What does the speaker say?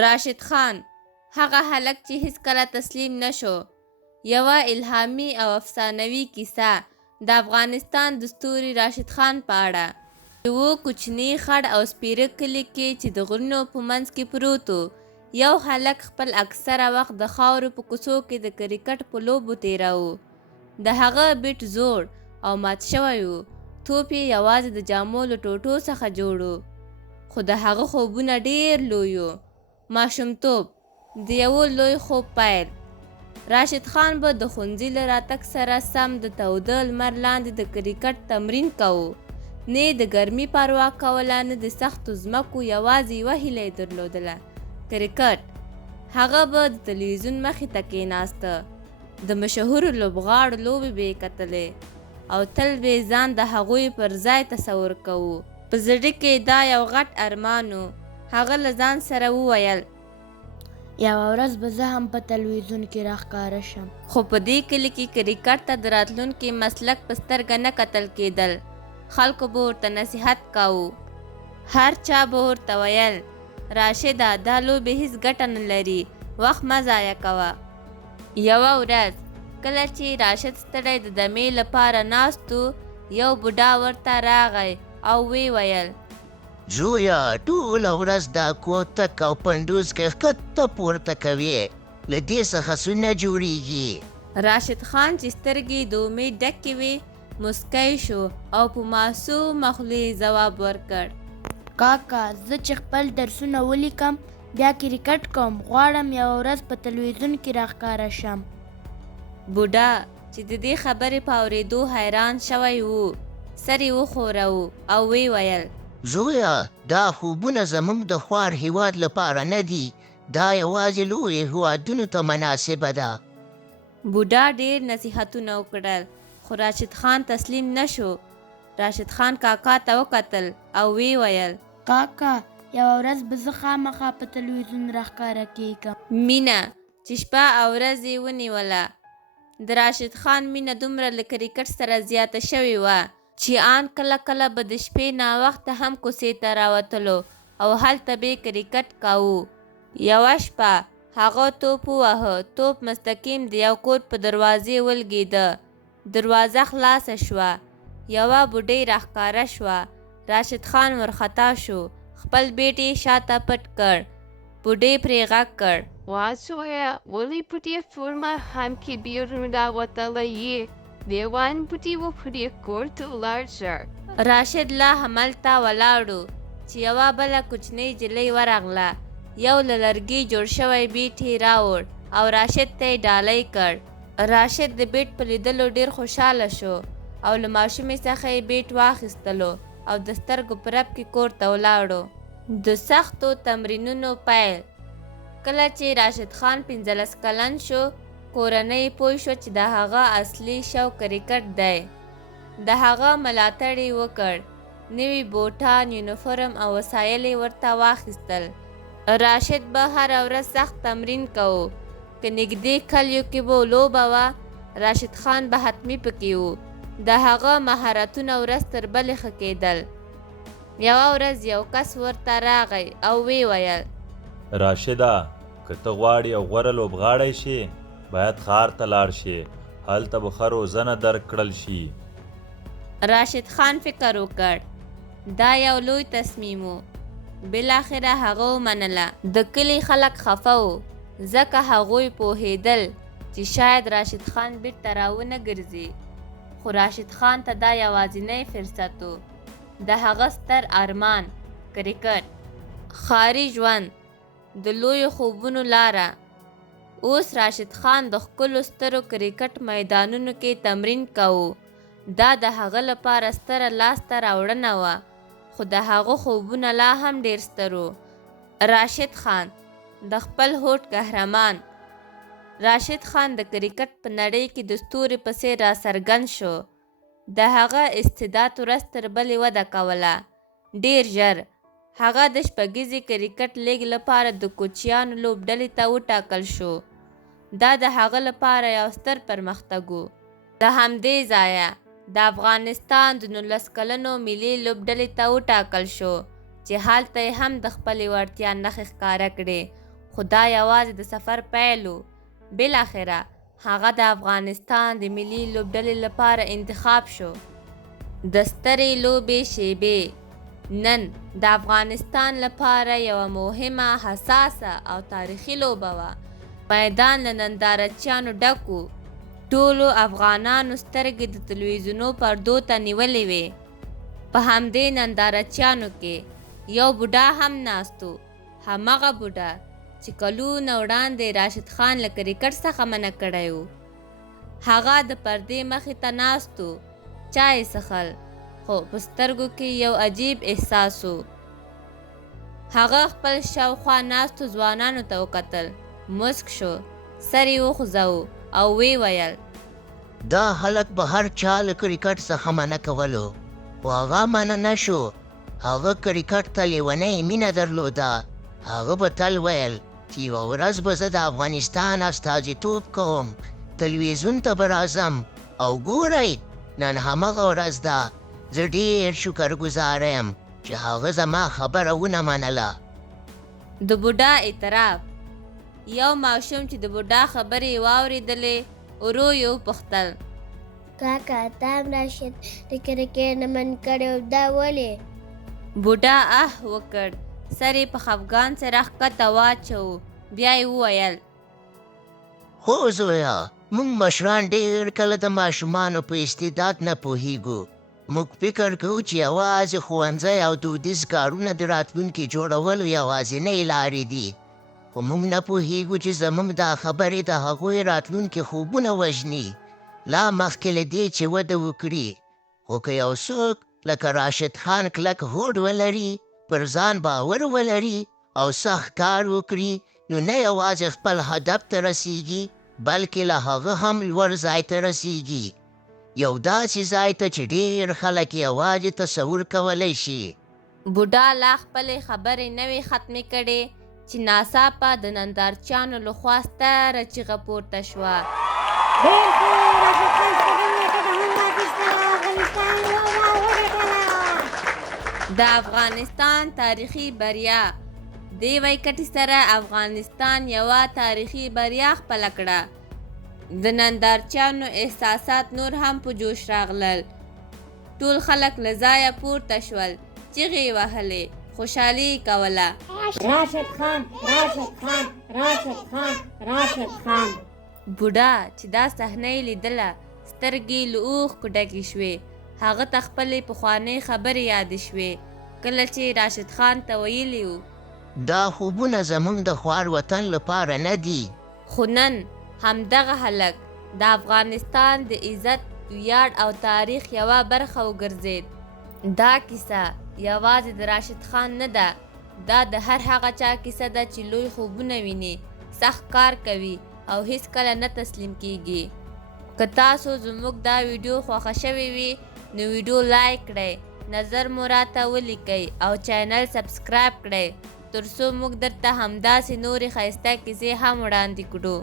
راشد خان هغه هلک چې هیڅکله تسلیم نشو. یوه الهامي او افسانوي کیسه د افغانستان د ستوري راشد خان په اړه. یوه کوچني خړ او سپیره کلي کې چې د غرونو په منځ کې پروت و، یو هلک خپل اکثره وخت د خاورو په کوڅو کې د کرکټ په لوبو تیراوه. د هغه بیټ زوړ او مات شوی و، توپ یې یوازې د جامو له ټوټو څخه جوړ و، خو د هغه خوبونه ډېر لوی و. ماشومتوب د یوه لوی خوب پیل. راشد خان به د ښوونځي له راتګ سره سم د توده لمر لاندې د کرکټ تمرین کوو. نه د ګرمۍ پروا کوله، نه د سختو ځمکو، یوازې یوه هیله یې درلودله: کرکټ. هغه به د تلویزیون مخې ته کېناسته، د مشهورو لوبغاړو لوبې به یې کتلې او تل به یې ځان د هغوی پر ځای تصور کوو. په زړه کې دا یو غټ ارمان و. هغه له ځان سره وویل: یوه ورځ به زه هم په تلویزیون کې راښکاره شم. خو په دې کلي کې کرکټ ته د راتلونکي مسلک په سترګه نه کتل کېدل. خلکو به ورته نصیحت کاوه. هر چا به ورته ویل: راشده، دا لوبې هیڅ ګټه نه لري، وخت مه ضایع کوه. یوه ورځ کله چې راشد ستړی د دمې لپاره ناست و، یو بوډا ورته راغی او ویې ویل: زویا، ټوله ورځ دا کوتک او پنډوز کې ښکته پورته کوې، له دې څخه سونه جوړیږي. راشد خان چې سترګې د امید ډکې وې مسکی شو او په معصومه خولې یې ځواب ورکړ: کاکا، زه چې خپل درسونه ولیکم بیا کرکټ کوم، غواړم یوه ورځ په تلویزیون کې راښکاره شم. بوډا چې د دې خبرې په اورېدو حیران شوی و، سر یې وښوراوه او ویې ویل: زویا، دا خوبونه زموږ د خوار هیواد لپاره نه دي، دا یوازې لویو هیوادونو ته مناسبه ده. بوډا ډېر نصیحتونه وکړل، خو راشد خان تسلیم نشو. راشد خان کاکا ته وکتل او ویې ویل: کاکا، یوه ورځ به زه خامخا په تلویزیون راښکاره کېږم. مینه چې شپه او ورځ یې ونیوله. د راشد خان مینه دومره له کرکټ سره زیاته شوې وه چې آن کله کله به د شپې ناوخته هم کوڅې ته راوتلو او هلته به یې کرکټ کاوه. یوه شپه هغه توپ وواهه. توپ مستقیم د یو کور په دروازې ولګېده. دروازه خلاصه شوه. یوه بوډۍ راښکاره شوه. راشد خان ورخطا شو. خپل بیټ یې شاته پټ کړ. بوډۍ پرې غږ کړ: وازویا، ولې په دې ماښام کې بیرون راوتلی یې؟ لیوان بوټي و په دې کور ته ولاړ شه. راشد لا همالته ولاړ و چې یوه بله کوچنۍ نجلۍ ورغله. یو له لرګي جوړ شوی بیټ یې راوړ او راشد ته یې ډالۍ کړ. راشد د بیټ په لیدلو ډېر خوشحاله شو او له ماشومې څخه یې بیټ واخیستلو او د سترګو په رپ کې کور ته ولاړو. د سختو تمرینونو پیل. کله چې راشد خان 15 کلن شو، کورنۍ پوه شوه چې د هغه اصلي شوق کرکټ دی. د هغه ملاتړ یې وکړ. نوي بوټان، یونیفورم او وسایل یې ورته واخیستل. راشد به هره ورځ سخت تمرین کوو. که نږدې کلیو کې به لوبه وه، راشد خان به حتمي پکې و. د هغه مهارتونه ورځ تر بلې ښه کېدل. یوه ورځ یو کس ورته راغی او ویې ویل: راشده، که ته غواړې یو غوره لوبغاړی شې باید ښار ته لاړ شې، هلته به ښه روزنه درکړل شي. راشد خان فکر وکړ. دا یو لوی تصمیم و. بالاخره هغه ومنله. د کلي خلک خفه وو ځکه هغوی پوهېدل چې شاید راشد خان بیرته راونه ګرځي. خو راشد خان ته دا یوازینی فرصت و. د هغه ستر ارمان کرکټ، ښاري ژوند، د لویو خوبونو لاره. اوس راشد خان د ښکلو سترو کرکټ میدانونو کې تمرین کوو. دا د هغه لپاره ستره لاسته راوړنه وه، خو د هغه خوبونه لا هم ډېر ستر وو. راشد خان د خپل هوډ قهرمان. راشد خان د کرکټ په نړۍ کې د ستوري په څېر راڅرګند شو. د هغه استعداد ورځ تر بلې وده کوله. ډېر ژر هغه د شپږیزې کرکټ لیګ لپاره د کوچیانو لوبډلې ته وټاکل شو. دا د هغه لپاره یو ستر پرمختګ و. د همدې ځایه د افغانستان د 19 کلنو ملي لوبډلې ته وټاکل شو چې هلته یې هم د خپلې وړتیا نښې ښکاره کړې. خو دا یوازې د سفر پیل و. بالاخره هغه د افغانستان د ملي لوبډلې لپاره انتخاب شو. د سترې لوبې شیبې نن د افغانستان لپاره یوه مهمه، حساسه او تاریخي لوبه وه. میدان له نندارچیانو ډک و. ټولو افغانانو سترګې د تلویزیونو پردو ته نیولې وې. په همدې نندارچیانو کې یو بوډا هم ناست و. همغه بوډا چې کلونه وړاندې راشد خان له کرکټ څخه منع کړی و. هغه د پردې مخې ته ناست و. چای څښل، خو په سترګو کې یو عجیب احساس و. هغه خپل شاوخوا ناستو ځوانانو ته وکتل، مسک شو، سر یې وخوځاوه او ویې ویل: دا هلک به هر چا له کرکټ څخه منع کولو، خو هغه منع نه شو. هغه کرکټ ته لیونۍ مینه درلوده. هغه به تل ویل چې یوه ورځ به زه د افغانستان استازیتوب کوم، تلویزیون ته به راځم. او ګورئ نن همغه ورځ ده. زه ډېر شکرګزار یم چې هغه زما خبره ونه منله. د بوډا اعتراف. یو ماشوم چې د بوډا خبرې واورېدلې ورو یې وپوښتل: کاکا تا هم راشد د کرکټ نه منع کړی و، دا ولې؟ بوډا وکړ، سر یې په خفګان سره ښکته واچوه. بیا یې وویل: هو زویا، موږ مشران ډېر کله د ماشومانو په استعداد نه پوهیږو. موږ فکر کوو چې یوازې ښوونځی او دودیز کارونه د راتلونکي جوړولو یوازینۍ لارې دي. خو موږ نه پوهیږو چې زموږ دا خبرې د هغوی راتلونکي خوبونه وژني، لا مخکې له دې چې وده وکړي. خو که یو څوک لکه راشد خان کلک هوډ ولري، پر ځان باور ولري او سخت کار وکړي، نو نه یوازې خپل هدف ته رسیږي، بلکې له هغه هم لوړ ځای ته رسیږي. یو داسې ځای ته چې ډېر خلک یوازې تصور کولی شي. بوډا لا خپلې خبرې نه وې ختمې کړې چې ناڅاپه د نندارچیانو لخوا ستره چیغه پورته شوه: د افغانستان تاریخي بریا. دې ویکټې سره افغانستان یوه تاریخي بریا خپله کړه. د نندارچیانو احساسات نور هم په جوش راغلل. ټول خلک له ځایه پورته شول، چیغې یې وهلې، خوشحالي یې کوله. راشد خان، راشد خان، راشد خان، راشد خان. بوډا چې دا صحنه یې لیدله، سترګې له اوښکو ډکې شوې. هغه ته خپلې پخوانۍ خبرې یادې شوې، کله چې راشد خان ته ویلي و: دا خوبونه زموږ د خوار وطن لپاره نه دي. خو نن همدغه هلک د افغانستان د عزت، ویاړ او تاریخ یوه برخه وګرځېد. دا کیسه یوازې د راشد خان نه ده، دا د هر هغه چا کیسه ده چې لوی خوبونه ویني، سخت کار کوي او هیڅکله نه تسلیم کیږي. که تاسو زموږ دا ویډیو خوښه شوې وي نو ویډیو لایک کړئ، نظر مو راته ولیکئ او چینل سبسکرایب کړئ، ترڅو موږ درته همداسې نورې ښایسته کیسې هم وړاندې کړو.